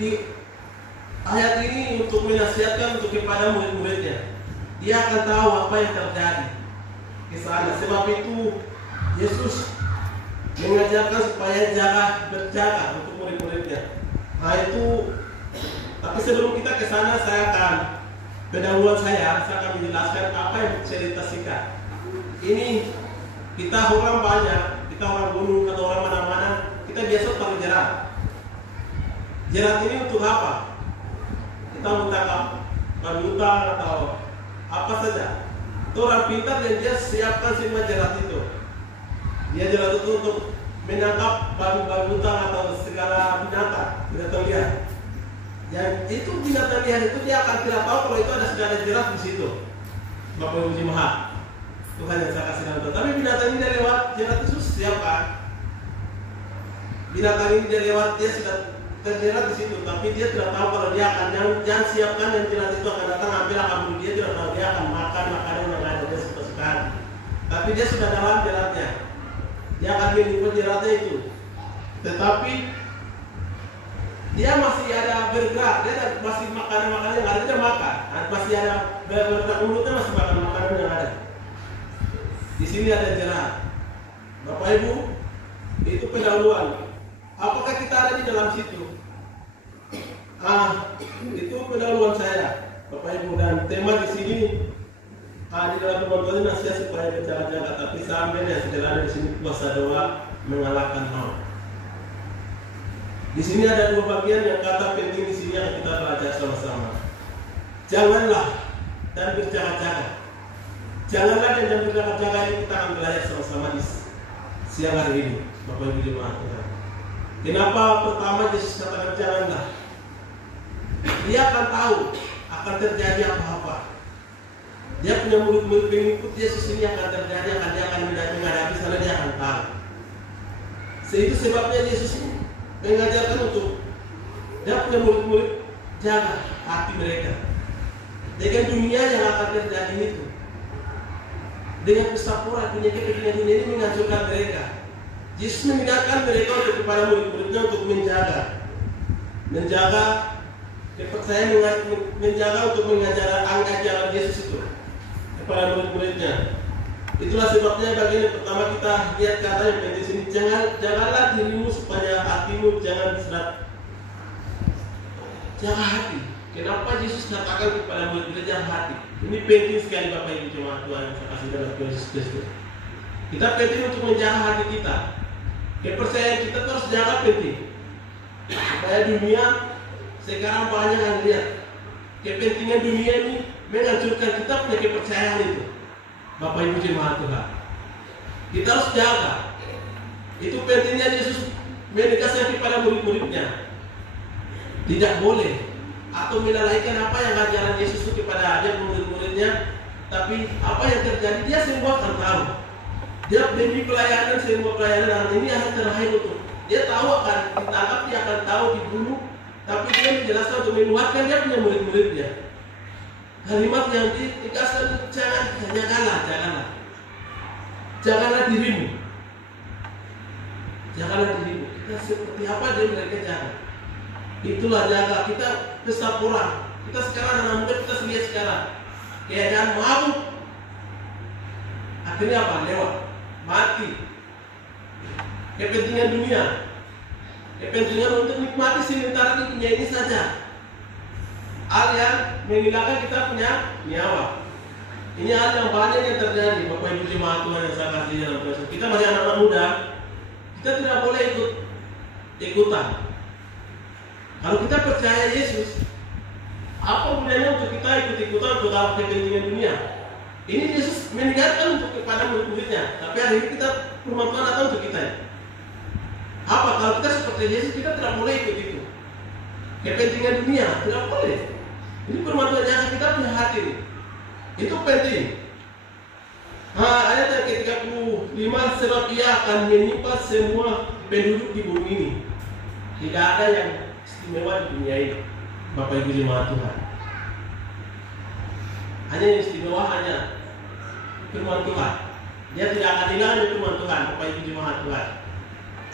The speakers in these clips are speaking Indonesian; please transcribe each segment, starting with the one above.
di ayat ini untuk menasihatkan untuk kepada murid-muridnya. Dia akan tahu apa yang terjadi di sana. Sebab itu Yesus mengajarkan supaya berjaga untuk murid-muridnya. Nah itu, tapi sebelum kita ke sana, saya akan pendahuluan saya akan menjelaskan apa yang cerita singkat. Ini kita orang banyak, kita orang gunung atau orang mana-mana, kita biasa taruh jerat. Jerat ini untuk apa? Kita menangkap babi hutan atau apa saja. Itu orang pintar dan dia siapkan semua jerat itu. Dia jerat itu untuk menangkap babi hutan atau segala binatang liar. Yang itu binatang liar itu dia akan tidak tahu kalau itu ada segala jerat di situ. Bapak Ibu Jemaat, Tuhan yang saya kasih nama. Tapi binatang ini dia lewat jerat itu siapkan. Binatang ini dia lewat, dia sudah terjerat di situ, tapi dia tidak tahu kalau dia akan yang siapkan yang jerat itu akan datang ambil akan bunuh dia, tidak tahu dia akan makan makanan yang ada dia suka-sukaan. Tapi dia sudah dalam jeratnya, dia akan menimbun jeratnya itu. Tetapi dia masih ada bergerak, dia masih makanan yang ada dia makan, masih ada bergerak mulutnya masih makan makanan yang ada. Di sini ada jerat. Bapak Ibu, itu pendahuluan. Apakah kita ada di dalam situ? Itu pendahuluan saya, Bapak Ibu, dan tema di sini di dalam penonton nasihat supaya berjaga-jaga, tapi sampai yang sudah ada di sini kuasa doa mengalahkan maut. Di sini ada dua bagian yang kata penting di sini yang kita belajar sama-sama. Janganlah dan berjaga-jaga. Janganlah dan berjaga-jaga ini kita akan belajar sama-sama di siang hari ini, Bapak Ibu Jemaat. Kenapa pertama Yesus katakan janganlah? Dia akan tahu akan terjadi apa-apa. Dia punya murid-murid pengikut Yesus ini akan terjadi, dia akan menghadapi sana, dia akan tahu. Itu sebabnya Yesus ini mengajarkan untuk dia punya murid-murid jaga hati mereka dengan dunia yang akan terjadi itu. Dengan pesta-pora dunia ini menghancurkan mereka. Yesus mengingatkan mereka untuk kepada murid-muridnya untuk menjaga kepercayaan, menjaga untuk mengajar Yesus itu kepada murid-muridnya. Itulah sebabnya bagian yang pertama kita lihat kata yang penting sini, janganlah dirimu supaya hatimu jangan diserat. Jaga hati. Kenapa Yesus katakan kepada murid-murid jaga hati? Ini penting sekali Bapak Ibu Jemaat Tuhan yang saya kasih dalam Yesus Kristus. Kita penting untuk menjaga hati kita. Kepercayaan kita terus jaga penting. Supaya dunia sekarang banyak yang lihat kepentingan dunia ini menghancurkan kita punya kepercayaan itu. Bapak Ibu Jemaat Tuhan, kita harus jaga. Itu pentingnya Yesus menegaskan kepada murid-muridnya. Tidak boleh atau melalaikan apa yang ajaran Yesus itu kepada dia murid-muridnya. Tapi apa yang terjadi dia semua akan tahu. Dia demi pelayanan, semua pelayanan ini akan terakhir untuk dia tahu akan ditangkap, dia akan tahu dibunuh, tapi dia menjelaskan untuk menguatkan dia punya murid-muridnya. Kalimat yang dikasihkan janganlah dirimu. Janganlah dirimu. Kita seperti apa dia mereka jaga. Itulah jaga. Kita pesta pora. Kita sekarang anak muda kita lihat sekarang keadaan mabuk. Akhirnya apa? Lewat. Mati. Kepentingan dunia. Kepentingan untuk nikmati sementara di dunia ini saja. Hal yang menghilangkan kita punya nyawa. Ini hal yang banyak yang terjadi, Bapak Ibu Jemaat Tuhan yang saya kasih dalam Kristus. Kita masih anak-anak muda, kita tidak boleh ikutan. Kalau kita percaya Yesus, apa gunanya untuk kita ikut-ikutan untuk hal kepentingan dunia? Ini Yesus mengingatkan untuk kepada murid-muridnya, tapi hari ini kita firman Tuhan datang untuk kita. Apa? Kalau kita seperti Yesus, kita tidak boleh ikut itu. Kepentingan dunia tidak boleh. Ini firman Tuhan yang kita punya hati ini. Itu penting. Ayat yang ke-35, sebab ia akan menimpa semua penduduk di bumi ini. Tidak ada yang istimewa di dunia ini, Bapak Ibu Jemaat Tuhan. Hanya yang istimewa hanya firman Tuhan. Dia tidak akan hilang dari firman Tuhan, Bapak Ibu Jemaat Tuhan.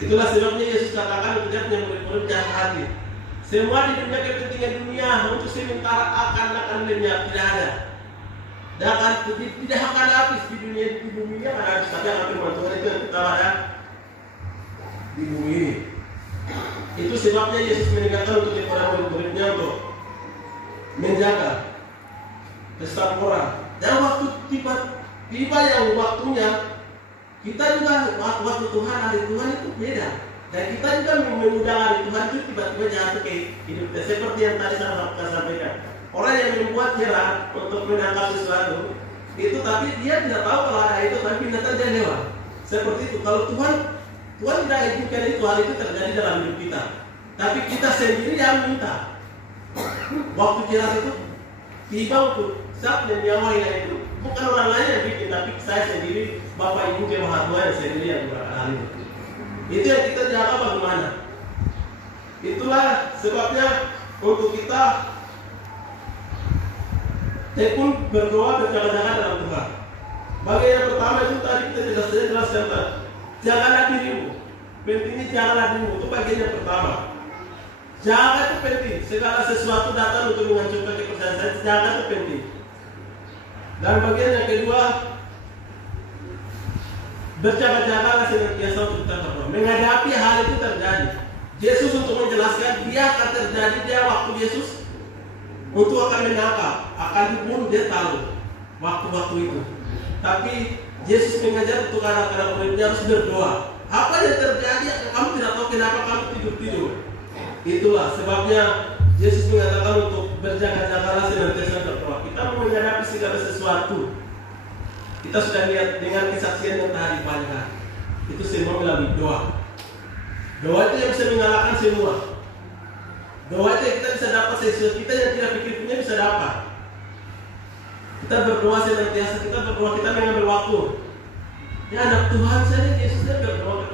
Itulah sebabnya Yesus katakan untuk dia punya murid-murid jaga hati. Semua di dunia kepentingan dunia untuk sementara akan lenyap, tidak ada. Dan tidak akan habis di dunia akan habis. Tapi akan firman Tuhan itu yang kita ada di bumi ini. Itu sebabnya Yesus meninggalkan untuk para murid-muridnya untuk menjaga setiap orang. Dan waktu tiba yang waktunya, kita juga waktu Tuhan, hari Tuhan itu beda. Dan kita juga mengundang hari Tuhan itu tiba-tiba jatuh ke hidup. Seperti yang tadi saya sampaikan. Orang yang membuat heran untuk menangkap sesuatu, itu tapi dia tidak tahu kalau ada itu, tapi binatang dia lewat. Seperti itu. Kalau Tuhan tidak izinkan itu, hal itu terjadi dalam hidup kita. Tapi kita sendiri yang minta. Waktu heran itu tiba untuk saat menyawa itu. Bukan orang lain yang bikin, tapi saya sendiri, Bapak Ibu Jemaat Tuhan sendiri yang berhal itu. Itu yang kita jaga bagaimana. Itulah sebabnya untuk kita tekun berdoa berjaga-jaga dalam Tuhan. Bagian yang pertama itu tadi kita jelaskan tadi. Jagalah dirimu. Pentingnya jagalah dirimu. Itu bagian yang pertama. Jaga itu penting. Segala sesuatu datang untuk menghancurkan kepercayaan saya. Jaga itu penting. Dan bagian yang kedua, berjaga-jagalah senantiasa untuk kita berdoa. Menghadapi hal itu terjadi. Yesus untuk menjelaskan dia akan terjadi dia waktu Yesus untuk akan menangkap, akan dibunuh, dia tahu waktu-waktu itu. Tapi Yesus mengajar untuk anak-anak muridnya harus berdoa. Apa yang terjadi? Kamu tidak tahu kenapa kamu tidur-tidur. Itulah sebabnya Yesus mengatakan untuk berjaga-jagalah senantiasa berdoa. Kita menghadapi segala sesuatu. Kita sudah lihat dengan kesaksian yang tadi banyak. Itu semua melalui doa. Doa itu yang bisa mengalahkan semua. Doa itu kita bisa dapat sesuatu kita yang tidak pikir punya bisa dapat. Kita berdoa senantiasa, kita berdoa, kita mengambil waktu. Ya anak Tuhan saja Yesusnya berdoa